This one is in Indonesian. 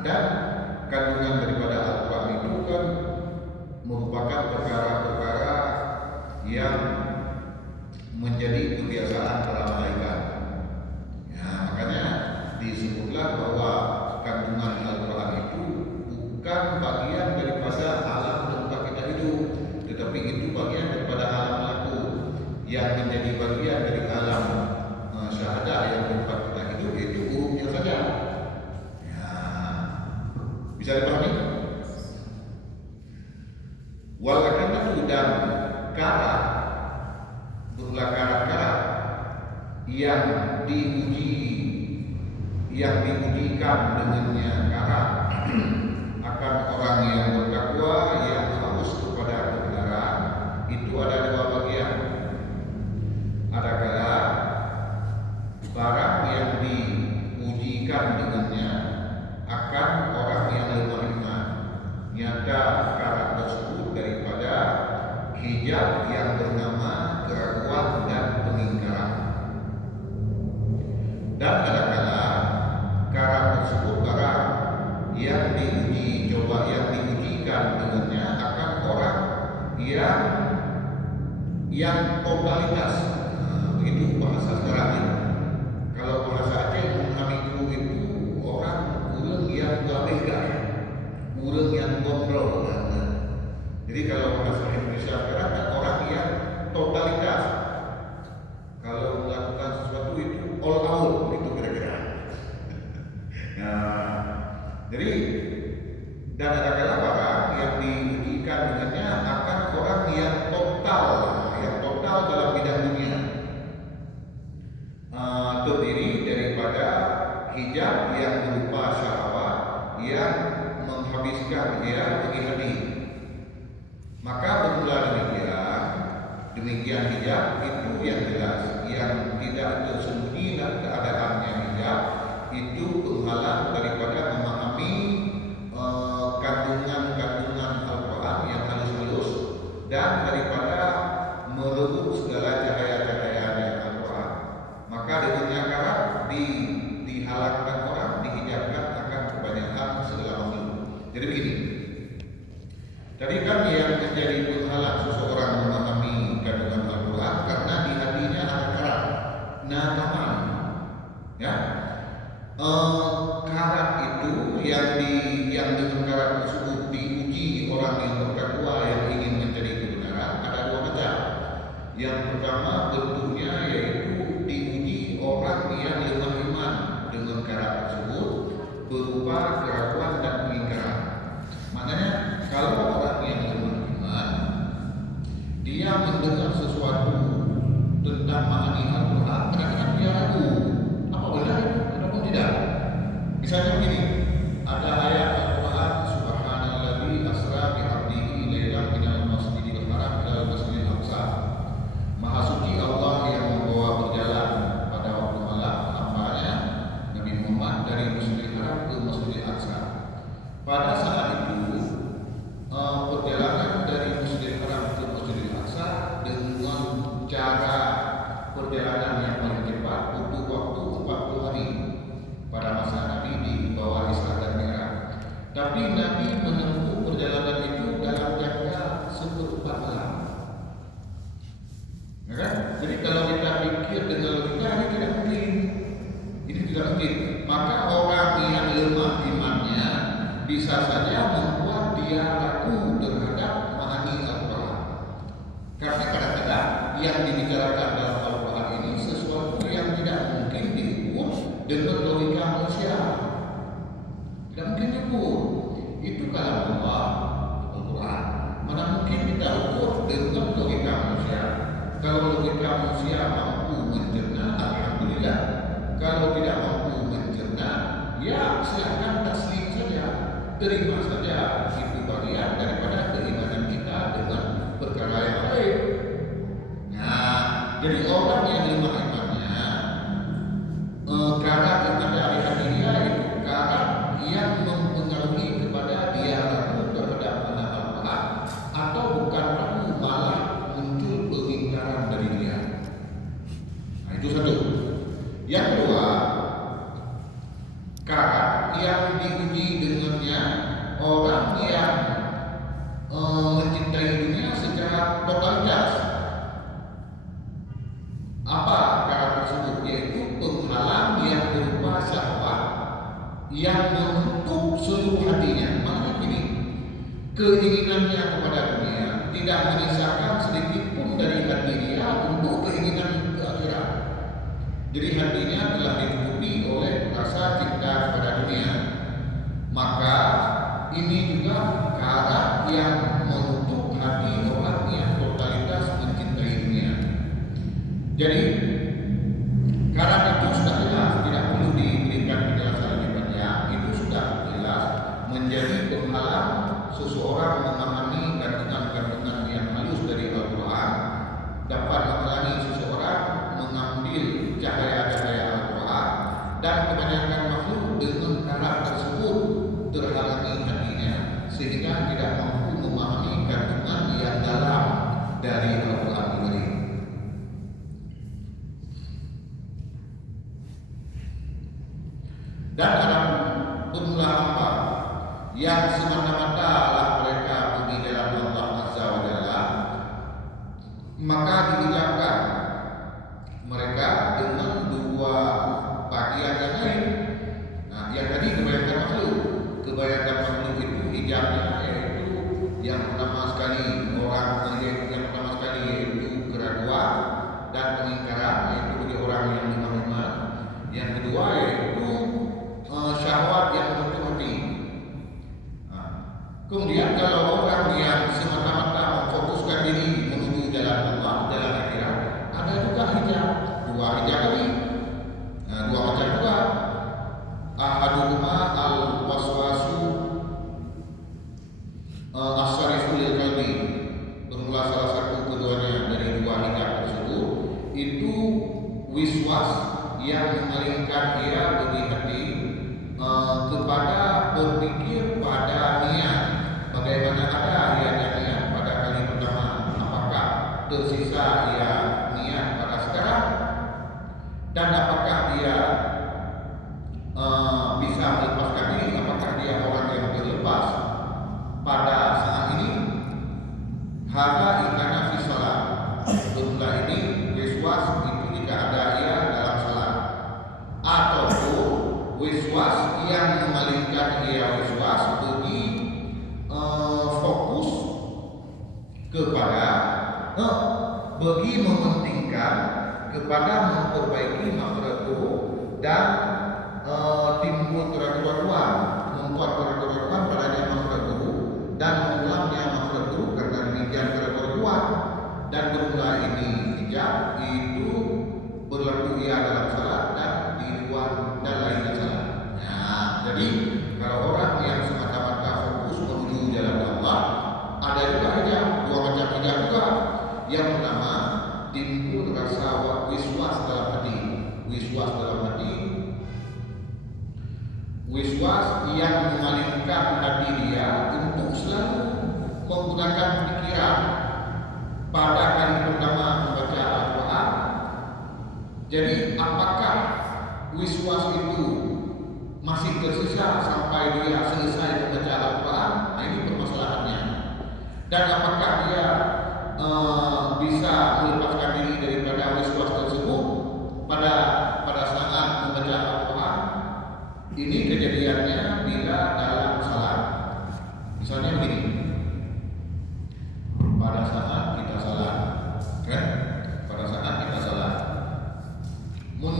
Dan kandungan daripada Al-Quran itu kan merupakan perkara-perkara yang menjadi kebiasaan para malaikat. Ya, makanya disebutlah bahwa kandungan Al-Quran itu bukan bagian daripada alam tempat kita hidup, tetapi itu bagian daripada alam laku yang menjadi bagian dari alam syahadah yang tempat kita hidup, yaitu hurufnya saja. Ya, bisa dipahami? Walakinatu dan karat, berulah karat-karat yang diujikan dengannya karat akan orang yang bertakwa yang haus kepada kebenaran, itu ada dua bagian. Ada kala barang yang diujikan dengannya akan orang yang lemah iman, nyata karat tersebut daripada hijab yang bernama keraguan dan pengingkaran. Dan kadang-kala karat tersebut barang yang diujikan dengannya akan orang yang totalitas. Begitu bahasa sekarang. Kalau bahasa Aceh menghamiku itu orang urang yang gabega, urang yang kontrol. Jadi kalau bahasa Indonesia sekarang kan orang yang totalitas. Kalau melakukan sesuatu itu all out, itu kira-kira. Nah, jadi dan ada kala barang yang diujikan dengannya akan orang yang total dalam bidang dunia, terdiri daripada hijab yang berupa syahwat yang menghabiskan dia bagi hati. Maka bermula demikian hijab itu yang jelas, yang tidak tersembunyi dan keadaannya hijab itu penghalang daripada memahami kandungan Al-Quran yang halus-halus dan daripada merebut segala cahaya-cahaya Al-Quran. Maka dengannya karat dihalangkan orang, dihijabkan akan kebanyakan segala makhluk. Jadi begini, tadi kan yang menjadi penghalang seseorang memahami kandungan Al-Quran karena di hatinya ada karat, nanaman, ya. Karat itu yang dengan karat tersebut diuji orang yang bertakwa yang ingin mencari kebenaran ada dua macam. Yang pertama bentuknya yaitu diuji orang yang lemah iman dengan karat tersebut berupa keraguan dan pengingkaran. Maknanya kalau orang yang lemah iman dia mendengar sesuatu tentang makna Al-Quran, kadang-kadang dia ragu, apa benar ataupun tidak. Misalnya begini, ada ayat Al-Quran, Subhanalladzi asra bi 'abdihi lailan minal masjidil haram ilal masjidil aqsa. Maha suci Allah yang membawa berjalan pada waktu malam hambanya Nabi Muhammad dari Masjidil Haram ke Masjidil Aqsa. Pada saat itu perjalanan dari Masjidil Haram ke Masjidil Aqsa dengan cara perjalanan yang paling cepat butuh waktu 40 hari pada masa Nabi di bawah Isra dan Mi'raj. Tapi Nabi menempuh perjalanan itu dalam jangka seperempat malam. Ya kan? Jadi kalau kita pikir dengan logika ini tidak mungkin. Ini tidak mungkin. Maka orang yang lemah imannya bisa saja membuat dia ragu terhadap memahami Al-Quran. Karena kadang-kadang yang dibicarakan dalam Al-Quran ini sesuatu yang tidak mungkin diukur dengan logika manusia. Tidak mungkin diukur. Itu kalam Allah, Al-Quran. Mana mungkin kita ukur dengan logika manusia. Kalau logika manusia mampu mencerna, alhamdulillah. Kalau tidak mampu mencerna, ya silakan taslim saja, terima saja. Itu bagian daripada keimanan kita dengan perkara yang lain. Nah, jadi orang yang lemah imannya, karat yang ada di hati dia itu karat yang mempengaruhi kepada dia ragu terhadap Al-Quran, atau bukan ragu malah muncul pengingkaran dari dia. Nah, itu satu. Yang kedua, karat yang diuji dengan orang yang mencintai dunia secara totalitas. Apa cara tersebut? Yaitu penghalang yang berupa syahwat yang menutup seluruh hatinya. Maknanya gini, keinginannya kepada dunia tidak menyisakan sedikit pun dari hati dia untuk keinginan ke akhirat. Jadi hatinya telah ditutupi oleh rasa cinta kepada dunia. Maka ini juga cara yang menutup hati orang yang totalitas mencintai dunia. Jadi karena itu sudah jelas, tidak perlu diberikan penjelasan lebih banyak. Itu sudah jelas menjadi penghalang seseorang memahami kandungan-kandungan yang halus dari Al-Quran, dapat menghalangi seseorang mengambil cahaya-cahaya Al-Quran, dan kebanyakan makhluk dengan cara tersebut terhalangi hatinya sehingga tidak mampu memahami kandungan yang dalam dari Al-Quran ini. Dan ada pemula hamba yang semata-mata lah mereka pergi dalam Allah Azza wa Jalla, maka dihijabkan mereka dengan dua bagian yang lain. Nah, yang tadi kebanyakan makhluk itu hijabnya yaitu yang pertama sekali yaitu keraguan dan pengingkaran, yaitu bagi orang yang beriman. Yang kedua yaitu syahwat yang menutup hati. Kemudian kalau orang yang semata-mata memfokuskan diri menuju jalan Allah, jalan akhirat, ada juga hijab, dua hijab tadi, dua macam juga. Ahaduhuma al-waswasu as-sarifu lil qalbi. Bermula salah satu keduanya dari dua hijab tersebut itu wiswas yang mengalihkan dia bagi hati kepada berpikir pada niat. Bagaimana ada niat pada kali pertama, apakah tersisa ia niat pada sekarang, dan apakah dia bisa melepaskan diri, apakah dia orang yang terlepas pada saat ini. Hadza ikana fi shalah. Bermula ini wiswas itu jika ada ia dalam salat, ataupun wiswas yang mengalihkan ia wiswas bagi fokus kepada bagi mementingkan kepada memperbaiki makhluk buruk dan timbul keraguan-keraguan, membuat keraguan-keraguan padanya makhluk buruk dan mengulangnya makhluk buruk karena demikian keraguan. Dan bermula ini hijab itu berlaku ia dalam salat dan di luar dan lainnya salat. Nah, jadi kalau orang yang semata-mata fokus menuju jalan Allah, ada juga hijab, dua macam hijab juga. Yang pertama, timbul rasa wiswas dalam hati. Wiswas yang mengalihkan hati dia untuk selalu menggunakan pikiran pada kali pertama membaca Al-Quran. Jadi apakah wiswas itu masih tersisa sampai dia selesai membaca Al-Quran? Nah, ini permasalahannya. Dan apakah dia bisa melepaskan diri daripada wiswas tersebut pada saat membaca Al-Quran? Ini kejadiannya bila dalam salat. Misalnya begini, pada saat